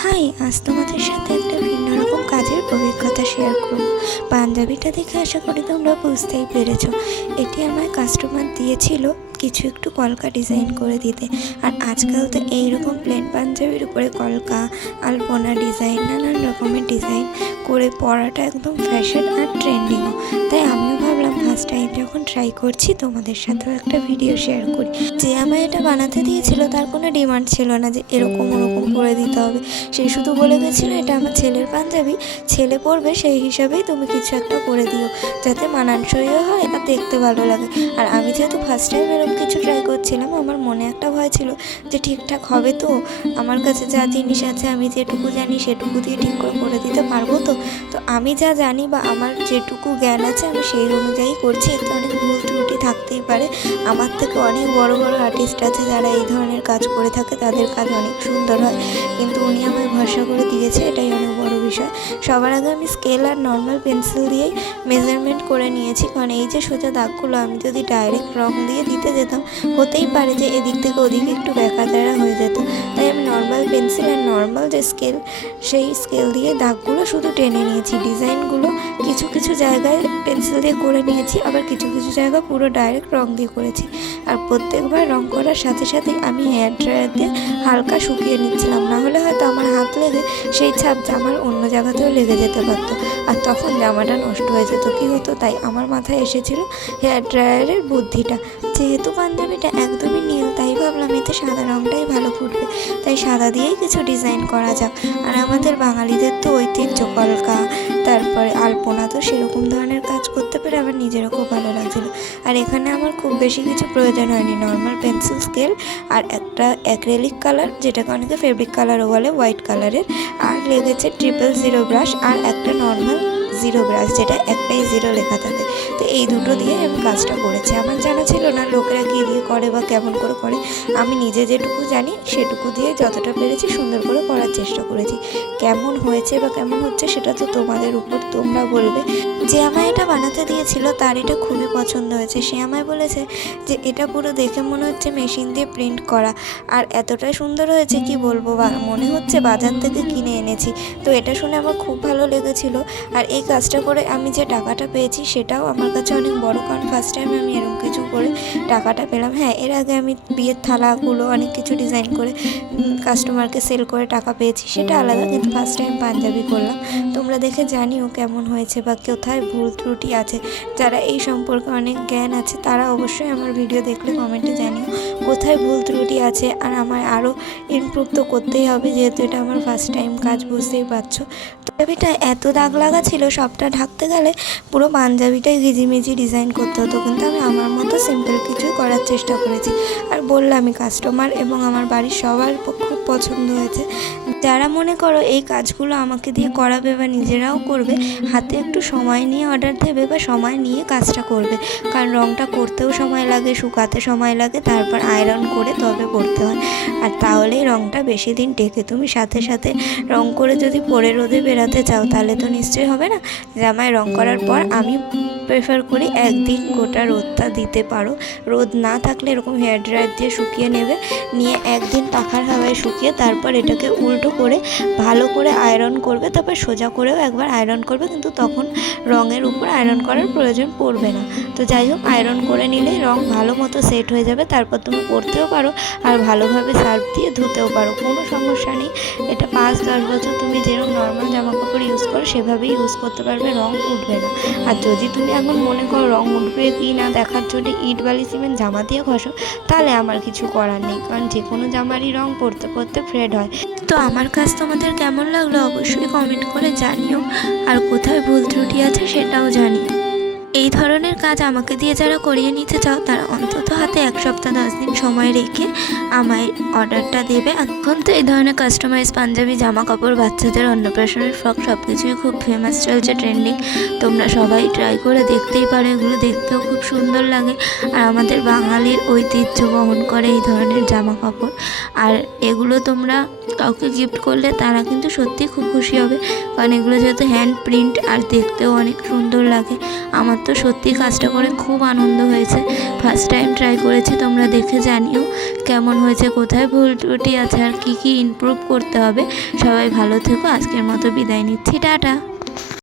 High, আজ তোমাদের সাথে একটা ভিন্ন রকম কাজের অভিজ্ঞতা শেয়ার করব। পাঞ্জাবিটা দেখে আশা করি তোমরা বুঝতেই পেরেছো। এটি আমায় কাস্টমার দিয়েছিল কিছু একটু কলকা ডিজাইন করে দিতে। আর আজকাল তো এইরকম প্লেন পাঞ্জাবির উপরে কলকা, আলপনা ডিজাইন, নানান রকমের ডিজাইন করে পরাটা একদম ফ্যাশন আর ট্রেন্ডিংও। তাই আমিও ভাবলাম ফার্স্ট টাইম যখন ট্রাই করছি তোমাদের সাথেও একটা ভিডিও শেয়ার করি। যে আমায় এটা বানাতে দিয়েছিল তার কোনো ডিমান্ড ছিল না যে এরকম ওরকম করে দিতে হবে। সে শুধু বলে গেছিলো এটা আমার ছেলের পাঞ্জাবি, ছেলে পরবে, সেই হিসাবেই তুমি কিছু একটা করে দিও যাতে মানানসইও হয় আর দেখতে ভালো লাগে। আর আমি যেহেতু ফার্স্ট টাইম এরকম কিছু ট্রাই করছিলাম, আমার মনে একটা ভয় ছিল যে ঠিকঠাক হবে তো, আমার কাছে যা জিনিস আছে আমি যেটুকু জানি সেটুকু দিয়ে ঠিক করে দিতে পারবো তো। তো আমি যা জানি বা আমার যেটুকু জ্ঞান আছে আমি সেই অনুযায়ী করছি। এতে অনেক ভুল ত্রুটি থাকতেই পারে। আমার থেকে অনেক বড় বড় আর্টিস্ট আছে যারা এই ধরনের কাজ করে থাকে, তাদের কাজ অনেক সুন্দর হয়, কিন্তু উনি আমায় ভরসা করে দিয়েছে, এটাই অনেক বড় বিষয়। সবার আগে আমি স্কেল আর নর্মাল পেন্সিল দিয়েই মেজারমেন্ট করে নিয়েছি, কারণ এই যে সোজা দাগগুলো আমি যদি ডাইরেক্ট রং দিয়ে দিতে যেতাম, হতেই পারে যে এদিক থেকে ওদিকে একটু বেঁকাতেরা হয়ে যেত। তাই আমি নর্মাল পেন্সিল আর নর্মাল যে স্কেল, সেই স্কেল দিয়ে দাগগুলো শুধু টেনে নিয়েছি। ডিজাইনগুলো কিছু কিছু জায়গায় পেন্সিল দিয়ে করে নিয়েছি, আবার কিছু কিছু জায়গায় পুরো ডাইরেক্ট রং দিয়ে করেছি। আর প্রত্যেকবার রং করার সাথে সাথেই আমি হেয়ার ড্রায়ার দিয়ে হালকা শুকিয়ে নিচ্ছিলাম, না হলে হয়তো আমার হাত লেগে সেই ছাপ জামার অন্য জায়গাতেও লেগে যেতে পারতো, আর তখন জামাটা নষ্ট হয়ে যেত। কী হতো, তাই আমার মাথায় এসেছিল হেয়ার ড্রায়ারের বুদ্ধিটা। যেহেতু পাঞ্জাবিটা একদমই নীল, তাই ভাবলাম এতে সাদা রঙটাই ভালো ফুটবে, তাই সাদা দিয়েই কিছু ডিজাইন করা যাক। আর আমাদের বাঙালিদের তো ঐতিহ্য কলকা, তারপরে আলপনা, তো সেরকম ধরনের কাজ করতে পেরে আমার নিজেরও খুব ভালো লাগছিলো। আর এখানে আমার খুব বেশি কিছু প্রয়োজন হয়নি, নর্মাল পেন্সিল স্কেল আর একটা অ্যাক্রেলিক কালার, যেটাকে অনেকে ফেব্রিক কালারও বলে, হোয়াইট কালারের, আর লেগেছে 000 ব্রাশ আর একটা নর্মাল 0 ব্রাশ, যেটা একটাই 0 লেখা থাকে। তো এই দুটো দিয়ে আমি কাজটা করেছি। আমার জানা ছিল না লোকেরা কী দিয়ে করে বা কেমন করে করে। আমি নিজে যেটুকু জানি সেটুকু দিয়ে যতটা পেরেছি সুন্দর করে করার চেষ্টা করেছি। কেমন হয়েছে বা কেমন হচ্ছে সেটা তো তোমাদের উপর, তোমরা বলবে। যে আমায় এটা বানাতে দিয়েছিল তার এটা খুবই পছন্দ হয়েছে। সে আমায় বলেছে যে এটা পুরো দেখে মনে হচ্ছে মেশিন দিয়ে প্রিন্ট করা, আর এতটাই সুন্দর হয়েছে কি বলবো, মনে হচ্ছে বাজার থেকে কিনে এনেছি। তো এটা শুনে আমার খুব ভালো লেগেছিলো। আর এই কাজটা করে আমি যে টাকাটা পেয়েছি সেটাও আমার কাছে অনেক বড়, কারণ ফার্স্ট টাইম আমি এরকম কিছু করে টাকাটা পেলাম। হ্যাঁ, এর আগে আমি বিয়ের থালাগুলো অনেক কিছু ডিজাইন করে কাস্টমারকে সেল করে টাকা পেয়েছি, সেটা আলাদা, কিন্তু ফার্স্ট টাইম পাঞ্জাবি করলাম। তোমরা দেখে জানিও কেমন হয়েছে বা কোথায় ভুল ত্রুটি আছে। যারা এই সম্পর্কে অনেক জ্ঞান আছে তারা অবশ্যই আমার ভিডিও দেখলে কমেন্টে জানিও কোথায় ভুল ত্রুটি আছে। আর আমায় আরও ইমপ্রুভ তো করতেই হবে, যেহেতু এটা আমার ফার্স্ট টাইম কাজ, বুঝতেই পারছো। পাঞ্জাবিটা এত দাগ লাগা ছিল, সবটা ঢাকতে গেলে পুরো পাঞ্জাবিটাই ঘিজিমিজি ডিজাইন করতে হতো, কিন্তু আমি আমার মতো সিম্পল কিছুই করার চেষ্টা করেছি। আর বললামই, কাস্টমার এবং আমার বাড়ির সবার খুব পছন্দ হয়েছে। যারা মনে করো এই কাজগুলো আমাকে দিয়ে করাবে বা নিজেরাও করবে, হাতে একটু সময় নিয়ে অর্ডার দেবে বা সময় নিয়ে কাজটা করবে, কারণ রঙটা করতেও সময় লাগে, শুকাতে সময় লাগে, তারপর আয়রন করে তবে করতে হয়। আর তাহলেই রঙটা বেশি দিন টেকে। তুমি সাথে সাথে রং করে যদি পরে রোদে বেরাতে চাও তাহলে তো নিশ্চয়ই হবে না। জামায় রং করার পর আমি প্রেফার করি একদিন গোটা রোদটা দিতে পারো। রোদ না থাকলে এরকম হেয়ার ড্রায়ার দিয়ে শুকিয়ে নেবে, নিয়ে একদিন পাখার হাওয়ায় শুকিয়ে তারপর এটাকে উল্টো করে ভালো করে আয়রন করবে, তারপর সোজা করেও একবার আয়রন করবে, কিন্তু তখন রঙের উপর আয়রন করার প্রয়োজন পড়বে না। তো যাই হোক, আয়রন করে নিলেই রং ভালো মতো সেট হয়ে যাবে, তারপর তুমি পরতেও পারো আর ভালোভাবে সার্ফ দিয়ে ধুতেও পারো, কোনো সমস্যা নেই। এটা 5-10 বছর তুমি যেরকম নর্মাল জামা কাপড় ইউজ করো সেভাবেই ইউজ করতে পারবে, রং উঠবে না। আর যদি তুমি এখন মনে করো রং উঠবে কি না দেখার জন্য ইট বালি সিমেন্ট জামা দিয়ে ঘষো, তাহলে আমার কিছু করার নেই, কারণ যে কোনো জামারই রং পরতে পরতে ফেড হয়। তো আমার কাজ তোমাদের কেমন লাগলো অবশ্যই কমেন্ট করে জানিও, আর কোথায় ভুল ত্রুটি আছে সেটাও জানিও। এই ধরনের কাজ আমাকে দিয়ে যারা করিয়ে নিতে চাও তারা অন্তত হাতে 1 সপ্তাহ 10 দিন সময় রেখে আমায় অর্ডারটা দেবে। এখন তো এই ধরনের কাস্টমাইজ পাঞ্জাবি, জামা কাপড়, বাচ্চাদের অন্নপ্রাশনের ফ্রক সব কিছুই খুব ফেমাস চলছে, ট্রেন্ডিং। তোমরা সবাই ট্রাই করে দেখতেই পারো, এগুলো দেখতেও খুব সুন্দর লাগে। আর আমাদের বাঙালির ঐতিহ্য বহন করে এই ধরনের জামা কাপড়। আর এগুলো তোমরা কাউকে গিফট করলে তারা কিন্তু সত্যিই খুব খুশি হবে, কারণ এগুলো যেহেতু হ্যান্ড প্রিন্ট আর দেখতেও অনেক সুন্দর লাগে। আমার তো সত্যি কাজটা করে খুব আনন্দ হয়েছে। ফার্স্ট টাইম ট্রাই করেছি, তোমরা দেখে জানিও কেমন হয়েছে, কোথায় ভুল ত্রুটি আছে আর কী কী ইমপ্রুভ করতে হবে। সবাই ভালো থেকো, আজকের মতো বিদায় নিচ্ছি, টাটা।